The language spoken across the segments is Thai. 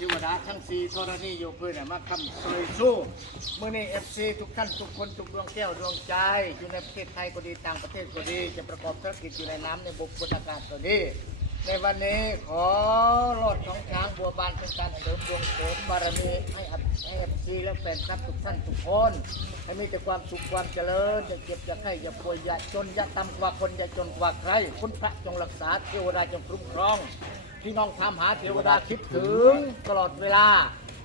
เทวดาทั้งสี่ธรณีอยู่เพื่อนมาคำซอยสู้เมื่อนี้เอฟซีทุกท่านทุกคนทุกดวงแก้วดวงใจ อยู่ในประเทศไทยก็ดีต่างประเทศก็ดี จะประกอบธุรกิจอยู่ในน้ำในบุกบนอากาศก็ดี ในวันนี้ขอรอดของช้างบัวบานเป็นการเสริมดวงเสริมบารมีให้ให้เอฟซีและแฟนคลับทุกท่านทุกคนให้มีแต่ความสุขความเจริญอย่าเจ็บอย่าไข้อย่าป่วยอย่าจนอย่าต่ำกว่าคนอย่าจนกว่าใครคุณพระจงรักษาเทวดาจงคุ้มครอง พี่น้องทำหาเทวดาคิดถึงตลอดเวลา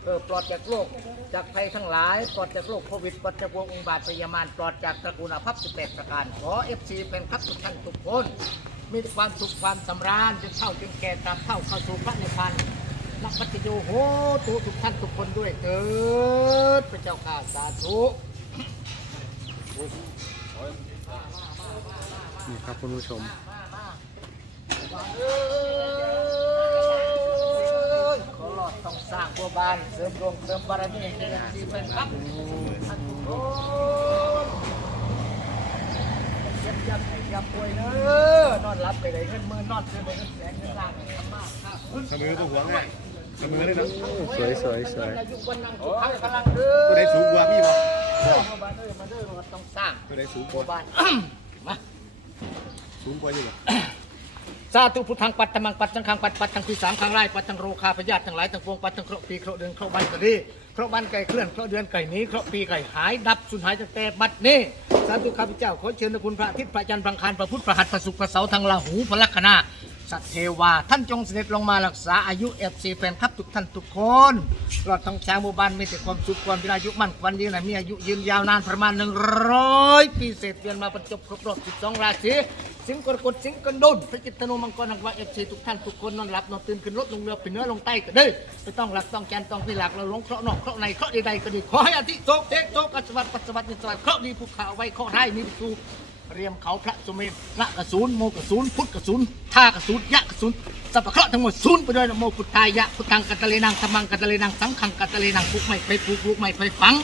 เออปลอดจากโรคจากภัยทั้งหลาย ปลอดจากโรคโควิดปลอดจากวงองค์บาตพยามารปลอดจากตระกูลอาภัพ18ประการ ขอเอฟซีเป็นครับทุกท่านทุกคน มีความสุขความสำราญจนเท่าจนแก่ตามเท่าเข้าสู่พระนิพพานนักปัจโยโหตุทุกท่านทุกคนด้วยเถิดพระเจ้าข้าสาธุนี่ครับคุณผู้ชม ต้องสร้างบัวบานเสริมดวงเสริมบารมีให้เอฟซีเป็นครับท่านทุกคนเจ็บยับให้ยับป่วยเนอนอนรับไปเลยเงินหมื่นนอนคืนไปเงินแสนเงินล้านทำมากครับเสมอตัวหัวง่ายเสมอเลยนะสวยสวยสวยอายุวันนั่งทุกครั้งพลังเด้อตัวใดสูงกว่าพี่บ่เด้อมาบ้านเด้อมาเด้อต้องสร้างตัวใดสูงกบัวว่าบานมาสูงกว่าอยู่บ่ สาธุพุทธังปัตตมังปัตตังคังปัตปัตตังปีสามครั้งไร่ปัตตังโรคาพยาธิทั้งหลายทั้งปวงปัตตังเคราะห์ปีเคราะห์เดือนเคราะห์วันก็ดีเคราะห์วันไก่เคลื่อนเคราะห์เดือนไก่หนี้เคราะห์ปีไก่หายดับสูญหายจากแต่บัดนี้สาธุข้าพเจ้าขอเชิญนะคุณพระอาทิตย์พระจันทร์พระอังคารพระพุธพระหัตถ์พระศุกร์พระเสาร์ทั้งราหูพระลัคนา สัตว์เทวา ท่านจงเสด็จลงมารักษาอายุเอฟซีแฟนครับทุกท่านทุกคนรอดทองช้างหมู่บ้านมีแต่ความสุขความเป็นอายุมั่นวันยืนนะมีอายุยืนยาวนานประมาณ 100 ปีเศษเวียนมาบรรจบครบรอบ12 ราศีสิงห์กรกฎสิงห์กันดนพระจิตตโนมังกรนังวาเอฟซีทุกท่านทุกคนนอนหลับนอนตื่นขึ้นรถลงเรือไปเหนื้อลงใต้ก็ได้ไม่ต้องหลักต้องแกนต้องพิหลักเราลงเคราะห์นอกเคราะห์ในเคราะห์ใดๆก็ดีขอให้อาทิตย์โศกเทกโศกปัสสวัสดิ์ปัสสวัสดิ์นิสวัสดิ์เคราะห์ดีภูเขาไว้เคราะห์ร้มีประตู เรียมเขาพระสุเมนพระกระสุนโมกระสุนพุทธกระสุนท่ากระสุนยะกระสุนสัพพะเคราะห์ทั้งหมดศูนย์ไปด้วยนะโมพุทธายะพุทธังกัตตะเลนังธรรมังกัตตะเลนังสังฆังกัตตะเลนังปุกไม่ไปปลูกลูกไม่ไปฝัง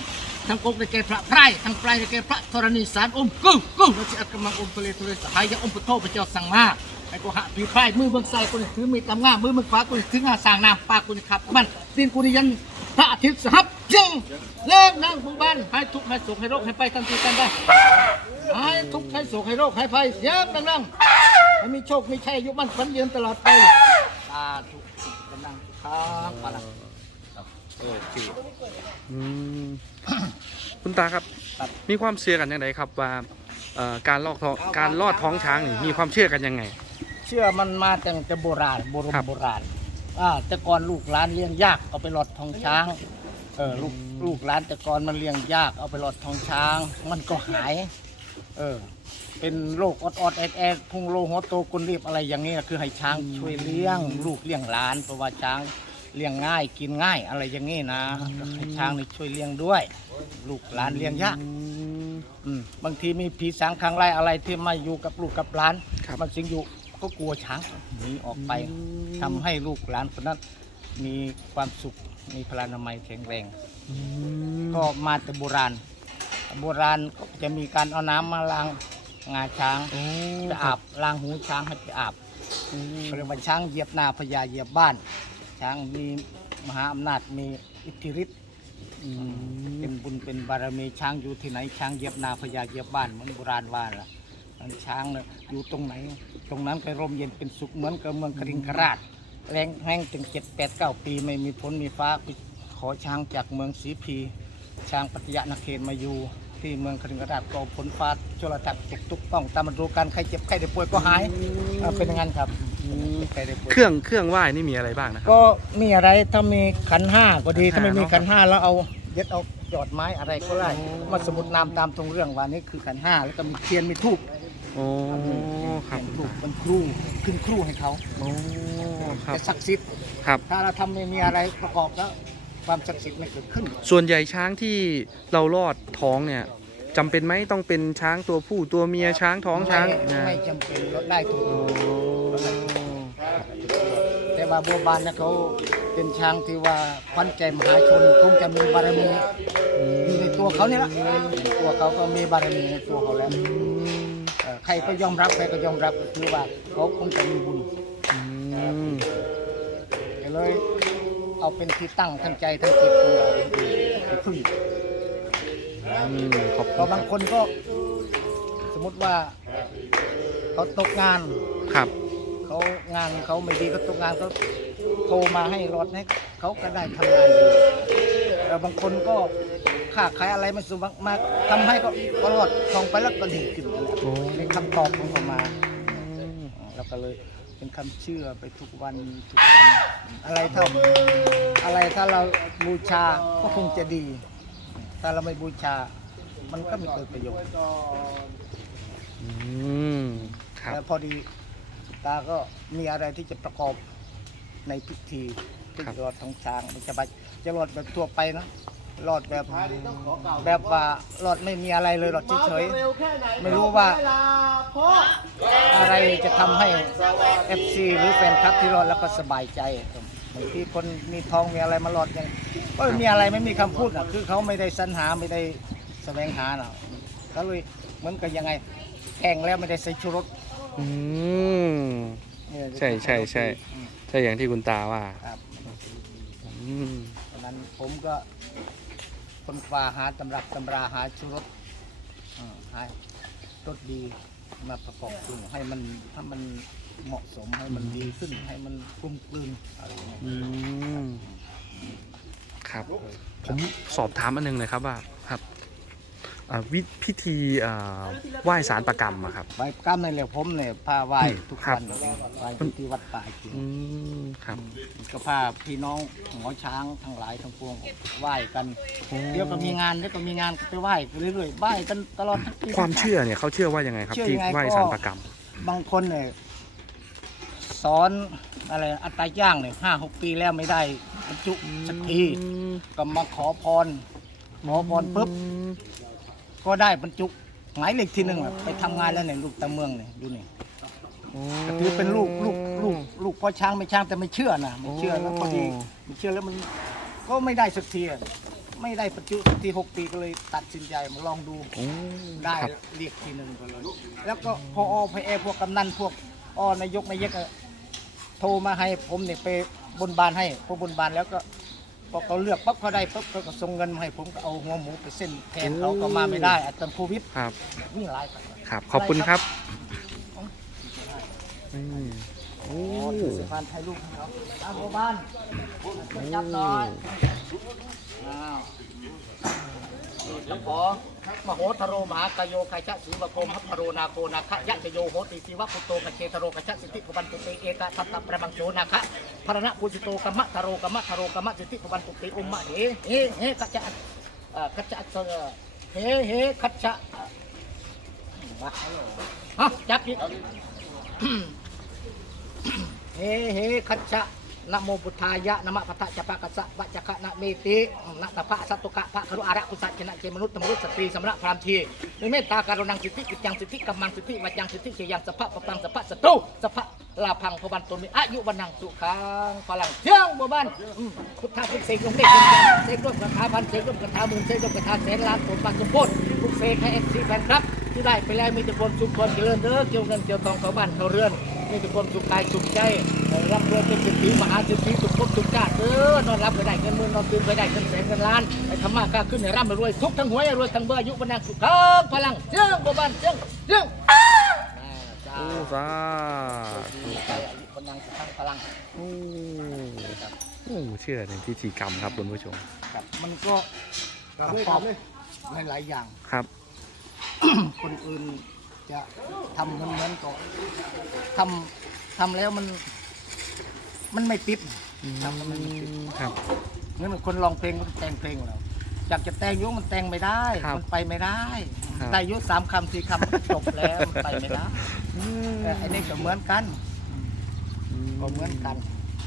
ทั้งกกได้แก่พระไพร่ทั้งปลายได้แก่พระธรณีสารอมกึ้งกึ้งแล้วจะอักำลังอมทะเลทะเลสหายยะอมพุทโธพระเจ้าสั่งมาไอ้กูหะผีไพร่มือเบื้องซ้ายกูถือมีดตำง่ามือเบื้องขวากูถืองาสางน้ำปากกูขับมันตีนกูนี่ยัน ระอาทิตย์สหับยังเล่งนั่งบุบ้านให้ทุกข์ให้สุขให้โรคให้ไปทันทีทันได้ให้ทุกข์ให้โศกให้โรคให้ภัยเสียงดังๆให้มีโชคมีชัยอายุมั่นขวัญยืนตลอดไปสาธุกำลังครับปะลังโอเคอืมคุณตาครับครับ มีความเชื่อกันยังไงครับว่าเอ่อการลอกท้องการลอดท้องช้างนี่มีความเชื่อกันยังไง เชื่อมันมาตั้งแต่โบราณโบรครัมบโบราณ อ่าแต่ก่อนลูกหลานเลี้ยงยากเอาไปหลอดทองช้างเออลูกลูกหลานแต่ก่อนมันเลี้ยงยากเอาไปหลอดทองช้าง มันก็หาย เออ เป็นโรคอดอดๆแอดแอดพุงโลหัวโตกุนรีบอะไรอย่างนี้คือให้ช้างช่วยเลี้ยง ลูกเลี้ยงหลานเพราะว่าช้างเลี้ยงง่ายกินง่ายอะไรอย่างนี้นะให้ช้างนี่ช่วยเลี้ยงด้วย ลูกหลานเลี้ยงยากอืมอืมบางทีมีผีสางคางไล่อะไรที่มาอยู่กับลูกกับหลาน ครับ มันสิงอยู่ ก็กลัวช้างหนีออกไปอืมทำให้ลูกหลานคนนั้นมีความสุขมีพลานามัยแข็งแรงอืมก็มาแต่โบราณโบราณก็จะมีการเอาน้ำมาล้างงาช้างโอ้จะอาบล้างหูช้างให้ไปอาบอืมเรียกว่าช้างเหยียบนาพญาเหยียบบ้าน ช้างมีมหาอำนาจมีอิทธิฤทธิ์อืมเป็นบุญเป็นบารมีช้างอยู่ที่ไหนช้างเหยียบนาพญาเหยียบบ้านเหมือนโบราณว่าล่ะมัน ช้างเนี่ยอยู่ตรงไหน ตรงนั้นก็ร่มเย็นเป็นสุขเหมือนกับเมืองกริงกราชแรงแห้งถึงเจ็ดแปดเก้าปีไม่มีฝนมีฟ้าไปขอช้างจากเมืองศรีพี ช้างปัตยะนาเคนมาอยู่ ที่เมืองกริงกราชก็ฝนฟ้าโจรจักรตกตุกต้องตามมาดูกันใครเจ็บใครได้ป่วยก็หายเออเป็นอย่างนั้นครับใครได้ป่วย เครื่องเครื่องไหว้นี่มีอะไรบ้างนะครับ ก็มีอะไรถ้ามีขันห้าก็ดีขัถ้านห้าไม่มีเนอะ ขันห้าแล้วเอาเย็ดเอายอดไม้อะไรก็ได้โอ้มาสมุดนามตามตรงเรื่องว่านี่คือขันห้าแล้วก็มีเทียนมีทูบ โอ้ครับทูบเป็นครูขึ้นครูให้เขาโอ้ครับแต่ศักดิ์สิทธิ์ครับ ถ้าเราทำไม่มีอะไรประกอบแล้วความศักดิ์สิทธิ์ไม่เกิดขึ้น ส่วนใหญ่ช้างที่เราลอดท้องเนี่ยจำเป็นไหมต้องเป็นช้างตัวผู้ตัวเมียช้างท้องช้างไม่นะไม่จำเป็นลดได้ทุกโอ้แต่ว่าบัวบานนะเขาเป็นช้างที่ว่าขวัญใจมหาชนคงจะมีบารมีอยู่ในตัวเขาเนี่ยละตัวเขาก็มีบารมีในตัวเขาแล้วอืมเอ่อใค รก็ยอมรับใครก็ยอมรับก็คือว่าเขาคงจะมีบุญอืมก็เลย เอาเป็นที่ตั้งทั้งใจทั้งจิตของเราพึ่งอืมขอบคุก็ณบางคนก็ สมมติว่าเขาตกงาน ครับ เขางานเขาไม่ดีก็ตกงานเขาโทรมาให้รถให้เขาก็ได้ทำงานดีแต่บางคนก็ค้าขายอะไรไม่สุมามาทำให้ก็ก็รอดทองไปแล้วก็ดีขึ้นนั่นแหละโอ้เป็น คำตอบของเขามาแล้วก็เลยเป็นคำเชื่อไปทุกวันทุกวัน อะไรถ้าอะไรถ้าเราบูชาก็คงจะดี ถ้าเราไม่บูชา มันก็ไม่เกิดประโยชน์อืมครับแล้วพอดีตาก็มีอะไรที่จะประกอบในพิธีขึ้นครับรอดท้องช้างมันจะไปจะรอดแบบทั่วไปนะ รอดแบบแบบว่ารอดไม่มีอะไรเลยรอดเฉยๆไม่รู้ว่าอะไรจะทำให้ FC หรือแฟนคลับที่รอดแล้วก็สบายใจบางทีคนมีทองมีอะไรมารอดกันก็มีอะไรไม่มีคำพูดอะคือเขาไม่ได้สรรหาไม่ได้แสวงหาน่ะก็เลยเหมือนกับยังไงแข่งแล้วไม่ได้ใส่ชูรสอืมเนี่ยใช่ใช่ใช่อืมใช่อย่างที่คุณตาว่าครับอืมเพราะนั้นผมก็ คนคว้าหาตำรับตำราหาชูรสอืมหารสดีมาประกอบปรุงให้มันถ้ามันเหมาะสมให้มันดีขึ้นให้มันกลมกลืนอะไรอย่างเงี้ย อืมครับ ผมสอบถามอันหนึงเลยครับว่าครับอ่าวิพิธีอ่าไหว้สารประกรรมอะครับไหว้กรรมในเหลวผมเนี่ยพาไหว้ทุกวันไหว้ที่วัดป่าจริงอืม ครับก็พาพี่น้องหมอช้างทั้งหลายทั้งปวงไหว้กันโอ้เดี๋ยวก็มีงานเดี๋ยวก็มีงานก็ไปไหว้กันเรื่อยๆไหว้กันตลอดทั้งปี ความเชื่อเนี่ยเขาเชื่อว่ายังไงครับ เชื่อที่ยังไงไหว้ก็ สารประกรรม บางคนเนี่ยสอนอะไรอัตตาย่างเนี่ยห้าหกปีแล้วไม่ได้บรรจุสักทีอืมก็มาขอพรขอพรปุ๊บ ก็ได้บรรจุหมายเลขที่หนึ่งอะไปทำงานแล้วเนี่ยลูกตาเมืองเนี่ยดูนี่โอ้ ก็ถือเป็นลูกลูกลูกลูกพ่อช้างไม่ช้างแต่ไม่เชื่อนะไม่เชื่อแล้วพอดีไม่เชื่อแล้วมันก็ไม่ได้สักทีอะไม่ได้ประจุสักทีหกปีก็เลยตัดสินใจมาลองดูโอ้ได้ครับ เรียกทีหนึ่งก็เลย แล้วก็พอพอเอพวกกำนันพวกอ้อนายกนายกอะโทรมาให้ผมเนี่ยไปบนบานให้พอบนบานแล้วก็พอเขาเลือกปั๊บเขาได้ปั๊บเขาก็ส่งเงินมาให้ผมก็เอาหัวหมูไปเส้นแทนเขาก็มาไม่ได้อัตราโควิดครับ นี่หลายครั้ง ครับ ขอบคุณครับ โอ้โอ้ถือสะพานไทยลูกเขาตามหัวบ้านจับหน่อยอ้าวแล้วขอมโหทโรมหากโยคาชะสีวโกมหัพโรนาโกนาคะยะโยโหติสิวะพุโตกเชทโรกชะสิทธิปบันตุเตเอกะทัตตะประมังโสนาคะพรณะปุจิโตกะมะทโรกะมะทโรกะมะสิทธิปบันตุเตอุมมะเฮเฮเฮกะจะกะจะเอ่อเฮเฮคัจจะฮะจับอีก เฮเฮคัจฉะนะโมพุทธายะนะมะปะทะจะปะกัสสะวะจะคะนะเมตินะตะพะสัตตุกะพะคารุอาระกุสัจนะเจมนุษย์ตมรุษสตรีสมณะพรามทีด้วยเมตตาการุณังสิทธิกิจยังสิทธิกัมมังสิทธิวัจยังสิทธิเจยังสัพพะปะปังสัพพะสตรูสัพพะลาพังพวันตุมิอายุวันนังสุขังพลังเที่ยงบัวบ้านพุทธะพุทธเสกลงเด็กเสกร่วมกระถาพันเสกร่วมกระถาหมื่นเสกร่วมกระถาแสนล้านผลปักสมบูรณ์ทุกเสกให้เอฟซีแฟนครับที่ได้ไปแล้วมีแต่ความสุขความเจริญเด้อเกี่ยวเงินเกี่ยวทองเข้าบ้านเข้าเรือน มีแต่ความสุขกายสุขใจร่ำรวยเป็นเศรษฐีมหาเศรษฐีสุขภพสุขชาติเออนอนรับไปได้เงินหมื่นนอนตื่นไปได้เงินแสนเงินล้านไอ้ธรรมะก้าขึ้นให้ร่ำให้รวยทุกทั้งหัวให้รวยทั้งเบอร์อายุบรรณาสุขพลังเจ้งบัวบานเจ้งเจ้งอ่าจ้าโอ้สาธุใจอายุบรรณาสุขพลังโอ้โอ้เชื่อในพิธีกรรมครับคุณผู้ชมครับมันก็ประกอบหลายๆอย่างครับ คนอื่น จะทำเหมือนเหมือนก็ทำทำแล้วมัน มันไม่ติดทำแล้วมันไม่ติดครับเหมือนคนร้องเพลงมันแต่งเพลงแล้วอยากจะแต่งอยุมันแต่งไม่ได้ ครับมันไปไม่ได้ครับได้อยุสามคำสี่คำมันจบแล้วมันไปไม่ได้แต่อันนี้ก็เหมือนกันก็เหมือนกัน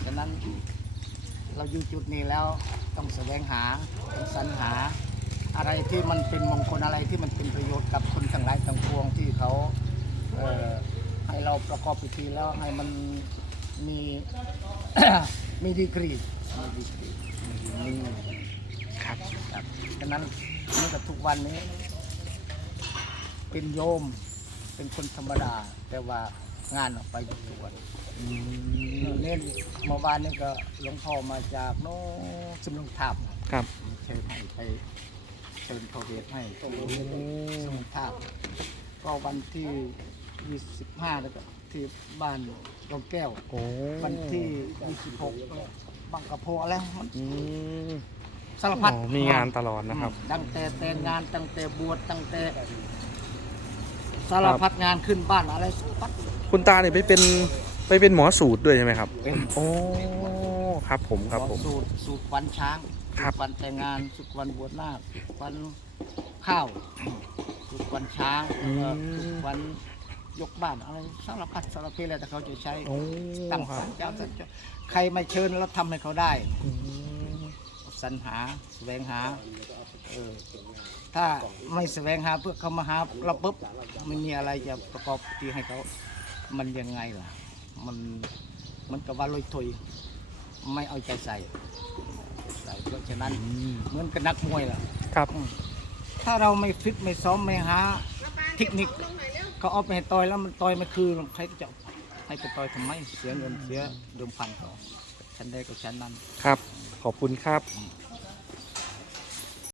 ฉะนั้นเราอยู่จุดนี้แล้วต้องแสวงหาต้องสรรหา อะไรที่มันเป็นมงคลอะไรที่มันเป็นประโยชน์กับคนทั้งหลายทั้งปวงที่เขาเอ่อให้เราประกอบพิธีแล้วให้มันมี มีดีกรีมีดีกรีมีครับครับฉะนั้นเมื่อกับทุกวันนี้ เป็นโยมเป็นคนธรรมดา แต่ว่างานออกไปทุกวัน เน้นเมื่อวานนี่ก็หลวงพ่อมาจากโน้นสมลงทับครับ เชิญให้ไป เชิญพระเวทให้สมลงทับก็วันที่ 25 แล้วก็ที่บ้านดงแก้ว โอ้วันที่ 26บางกระโพอะไรมันอืมสารพัดอ๋อมีงานตลอดนะครับ ตั้งแต่แต่งงานตั้งแต่บวชตั้งแต่สารพัดงานขึ้นบ้านอะไรสารพัดคุณตาเนี่ยไปเป็นไปเป็นหมอสูตรด้วยใช่ไหมครับ เป็นโอ้ ครับผมครับผม สูตรสูตรวันช้าง ครับสูตวันแต่งงานสูตรวันบวชนาคสูตรวันข้าวสูตรวันช้างแล้วก็สูตรวันยกบ้านอะไรสารพัดสารเพอะไรแต่เขาจะใช้โอ้ตั้งครัศาบลเจ้าศาลเจ้าใครมาเชิญแล้วทำให้เขาได้ อืมสรรหาแสวงหาเออถ้าไม่แสวงหาเพื่อเขามาหาเราปุ๊บไม่มีอะไรจะประกอบพิธีให้เขา มันยังไงล่ะ มันมันกับว่าลอยถอยไม่เอาใจใส่ ใส่เพราะฉะนั้นเหมือนกับนักมวยล่ะครับอืมถ้าเราไม่ฟิตไม่ซ้อมไม่หาเทคนิคเขาเอาไปให้ต่อยแล้วมันต่อยไม่คือใครจะให้ไปต่อยทำไมเสียเงินเสียเดิมพันเขาฉันได้กับฉันนั้นครับ ขอบคุณครับอืม